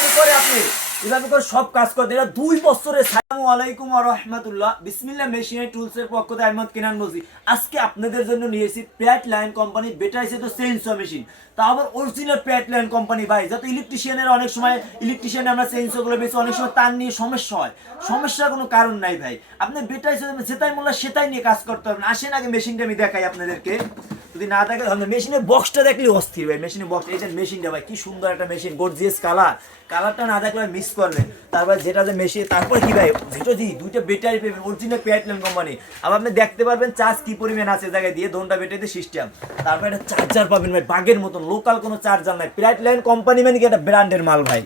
এভাবে করে আপনি এভাবে করে সব কাজ করতে এটা 2 বছরের। আসসালামু আলাইকুম ওয়া রাহমাতুল্লাহ, বিসমিল্লাহ মেশিনারি টুলসের পক্ষ থেকে আহমদ কিনান বলছি। আজকে আপনাদের জন্য নিয়ে এসেছি প্যাট লাইন কোম্পানি বেটার এসে তো চেইনসো মেশিন, তা আবার অরিজিনাল প্যাট লাইন কোম্পানি ভাই। যাতে ইলেকট্রিশিয়ানের অনেক সময় ইলেকট্রিশিয়ানে আমরা চেইনসোগুলো বেশি অনেক সময় তার নিয়ে সমস্যা হয়, সমস্যার কোনো কারণ নাই ভাই। আপনি বেটার এসে যেটাই মূল্য সেটাই নিয়ে কাজ করতে পারবেন। আসেন আগে মেশিনটা আমি দেখাই আপনাদেরকে, যদি না দেখে মেশিনের বক্সটা দেখলে অস্থির ভাই। মেশিনের বক্স, এই যে মেশিনটা ভাই কি সুন্দর একটা মেশিন, গর্জিয়াস কালার, কালারটা না দেখলে মিস করবেন। তারপর যেটা যে মেশিন, তারপর কি ভাই যেটা জি দুইটা ব্যাটারি পাবেন অরিজিনাল প্যাটলেন কোম্পানি। আবার আপনি দেখতে পারবেন চার্জ কি পরিমাণ আছে জায়গায় দিয়ে, দোনটা ব্যাটারিতে সিস্টেম। তারপর একটা চার্জার পাবেন ভাই, বাগের মতন লোকাল কোনো চার্জার নাই, প্যাটলেন কোম্পানি মানে কি একটা ব্র্যান্ডের মাল ভাই।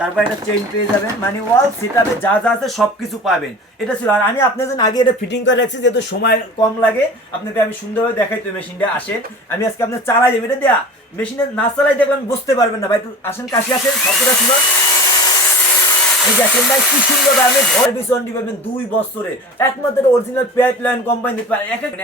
তারপর একটা চেইন পেয়ে যাবেন, মানে ওয়াল সেটআপে যা যা আছে সবকিছু পাবেন। এটা ছিল। আর আমি আপনাদের জন্য আগে এটা ফিটিং করে রাখছি যেহেতু সময় কম লাগে, আপনাকে আমি সুন্দরভাবে দেখাই তো মেশিনটা। আসেন আমি আজকে আপনার চালাই দেবো, এটা দেয়া মেশিনে না চালাই দেখবেন বুঝতে পারবেন না ভাই। একটু আসেন কাছে আসেন, শব্দটা শুনো। এই দেখেন ভাই কি সুন্দর, আপনি ঘর বিছন্ডি পাবেন 2 বছরে একমাত্র অরিজিনাল প্যাট লাইন কোম্পানি।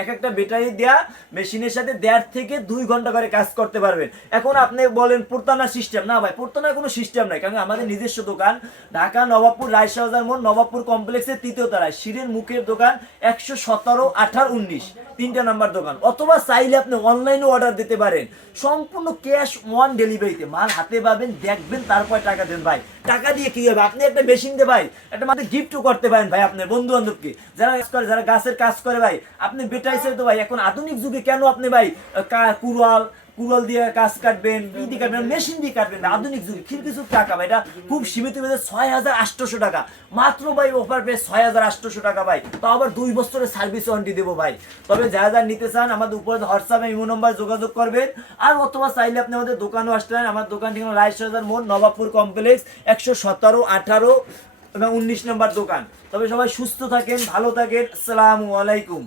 এক একটা ব্যাটারি দেয়া মেশিনের সাথে 1.5 থেকে 2 ঘন্টা করে কাজ করতে পারবেন। এখন আপনি বলেন পুরতানা সিস্টেম, না ভাই পুরতানার কোনো সিস্টেম নাই, কারণ আমাদের নিজস্ব দোকান ঢাকা নবাবপুর রায়শাহ বাজার মোড় নবাবপুর কমপ্লেক্সের 3য় তলায়, সিঁড়ির মুখের দোকান 117, 18, 19 3টা নাম্বার দোকান। অথবা চাইলে আপনি অনলাইনে অর্ডার দিতে পারেন, সম্পূর্ণ ক্যাশ অন ডেলিভারিতে মাল হাতে পাবেন, দেখবেন তারপর টাকা দেন ভাই। টাকা দিয়ে কি হবে, আপনি একটা মেশিন দিয়ে ভাই একটা মাত্র গিফটও করতে পারেন ভাই আপনার বন্ধু বান্ধবকে, যারা কাজ করে, যারা গাছের কাজ করে ভাই। আপনি বেটা হিসেবে তো ভাই এখন আধুনিক যুগে কেন আপনি ভাই কুড়াল কুড়াল দিয়ে কাজ কাটবেন, ইদি কাটবেন, মেশিন দিয়ে কাটবেন। আধুনিক যুগে কিছু টাকা ভাই, এটা খুব সীমিত বেঁধে 6,800 টাকা মাত্র ভাই, অফার পেয়ে 6,800 টাকা ভাই। তো আবার 2 বছরের সার্ভিস ওয়ারেন্টি দেবো ভাই। তবে যারা যারা নিতে চান আমাদের উপরে হোয়াটসঅ্যাপে ইমো নম্বর যোগাযোগ করবেন। আর অথবা চাইলে আপনি আমাদের দোকানেও আসতে পারেন। আমার দোকান ঠিকানা রায়শাহ বাজার মোড় নবাবপুর কমপ্লেক্স 117, 18 এবং 19 নম্বর দোকান। তবে সবাই সুস্থ থাকেন, ভালো থাকেন। আসসালামু আলাইকুম।